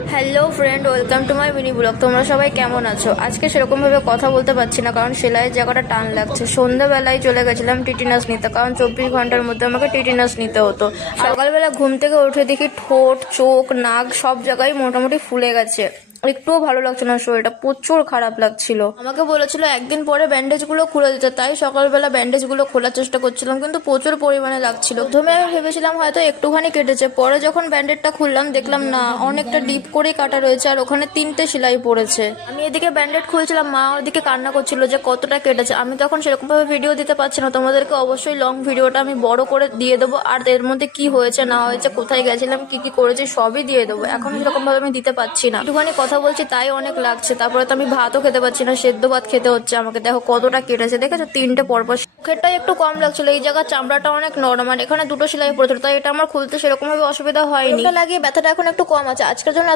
Hello friend, welcome to my mini blog. তোমরা সবাই কেমন আছো? আজকে সেরকমভাবে কথা বলতে পারছি না, কারণ সেলাইয়ের জায়গাটা টান লাগছে। সন্ধ্যাবেলায় চলে গেছিলাম টিটিনাস নিতে, কারণ 24 ঘন্টার মধ্যে আমাকে টিটিনাস নিতে হতো। সকালবেলা ঘুম থেকে উঠে দেখি ঠোঁট, চোখ, নাক সব জায়গায় মোটামুটি ফুলে গেছে। একটুও ভালো লাগছে না, শরীরটা প্রচুর খারাপ লাগছিল। আমাকে বলেছিল একদিন পরে ব্যান্ডেজগুলো খুলে দিতে, তাই সকালবেলা ব্যান্ডেজগুলো খোলার চেষ্টা করছিলাম, কিন্তু প্রচুর পরিমাণে লাগছিল। প্রথমে আমি ভেবেছিলাম হয়তো একটুখানি কেটেছে, পরে যখন ব্যান্ডেজটা খুললাম দেখলাম না, অনেকটা ডিপ করে কাটা রয়েছে, আর ওখানে 3টে সেলাই পড়েছে। আমি এদিকে ব্যান্ডেজ খুলছিলাম, মা ওদিকে কান্না করছিল যে কতটা কেটেছে। আমি তখন সেরকম ভাবে ভিডিও দিতে পারছি না, তোমাদেরকে অবশ্যই লং ভিডিওটা আমি বড় করে দিয়ে দেবো, আর এর মধ্যে কি হয়েছে না হয়েছে, কোথায় গেছিলাম, কি কি করেছি সবই দিয়ে দেবো। এখন সেরকম ভাবে আমি দিতে পারছি না, একটুখানি কথা বলছি তাই অনেক লাগছে। তারপরে তো আমি ভাতও খেতে পারছি না, সেদ্ধ ভাত খেতে হচ্ছে আমাকে। দেখো কতটা কেটেছে, দেখেছো? 3টে পরপর। মুখেরটাই একটু কম লাগছিল, এই জায়গার চামড়াটা অনেক নরম, আর এখানে 2টো সেলাই পড়েছিল, তাই এটা আমার খুলতে সেরকম ভাবে অসুবিধা হয়নি। এটা লাগিয়ে ব্যথাটা এখন একটু কম আছে। আজকের জন্য এত